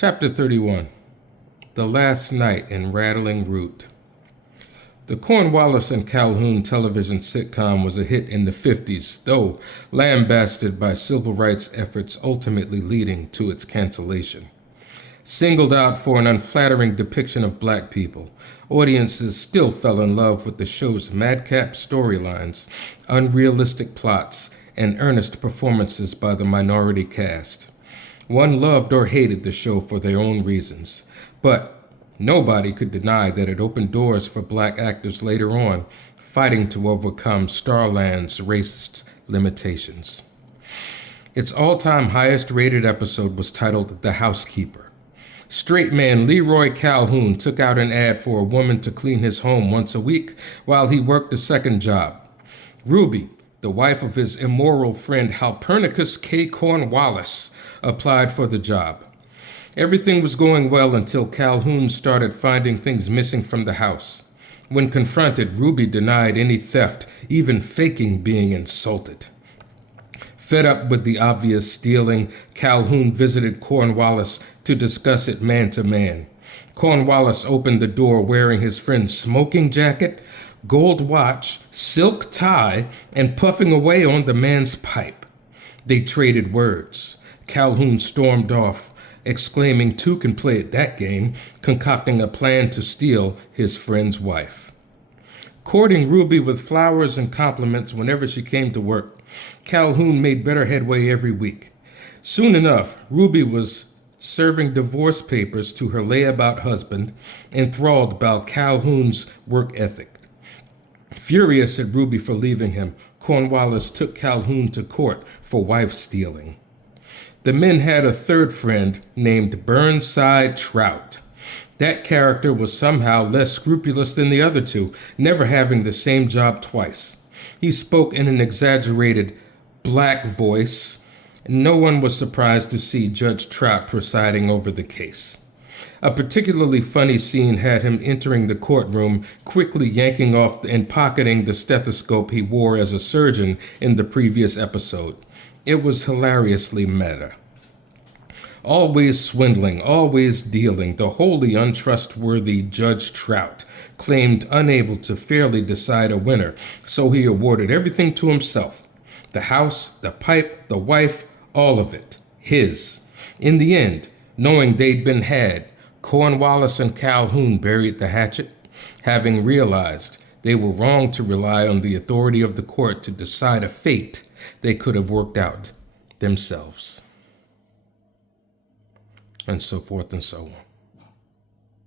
Chapter 31. The Last Night in Rattling Root. The Cornwallis and Calhoun television sitcom was a hit in the 50s, though lambasted by civil rights efforts ultimately leading to its cancellation. Singled out for an unflattering depiction of black people, audiences still fell in love with the show's madcap storylines, unrealistic plots, and earnest performances by the minority cast. One loved or hated the show for their own reasons, but nobody could deny that it opened doors for black actors later on, fighting to overcome Starland's racist limitations. Its all-time highest-rated episode was titled The Housekeeper. Straight man Leroy Calhoun took out an ad for a woman to clean his home once a week while he worked a second job. Ruby, the wife of his immoral friend Halpernicus K. Cornwallis, applied for the job. Everything was going well until Calhoun started finding things missing from the house. When confronted, Ruby denied any theft, even faking being insulted. Fed up with the obvious stealing, Calhoun visited Cornwallis to discuss it man to man. Cornwallis opened the door wearing his friend's smoking jacket, gold watch, silk tie, and puffing away on the man's pipe. They traded words. Calhoun stormed off, exclaiming two can play at that game, concocting a plan to steal his friend's wife. Courting Ruby with flowers and compliments whenever she came to work, Calhoun made better headway every week. Soon enough, Ruby was serving divorce papers to her layabout husband, enthralled by Calhoun's work ethic. Furious at Ruby for leaving him, Cornwallis took Calhoun to court for wife stealing. The men had a third friend named Burnside Trout. That character was somehow less scrupulous than the other two, never having the same job twice. He spoke in an exaggerated black voice. No one was surprised to see Judge Trout presiding over the case. A particularly funny scene had him entering the courtroom, quickly yanking off and pocketing the stethoscope he wore as a surgeon in the previous episode. It was hilariously meta. Always swindling, always dealing, the wholly untrustworthy Judge Trout claimed unable to fairly decide a winner, so he awarded everything to himself. The house, the pipe, the wife, all of it. His. In the end, knowing they'd been had, Cornwallis and Calhoun buried the hatchet, having realized they were wrong to rely on the authority of the court to decide a fate they could have worked out themselves. And so forth and so on.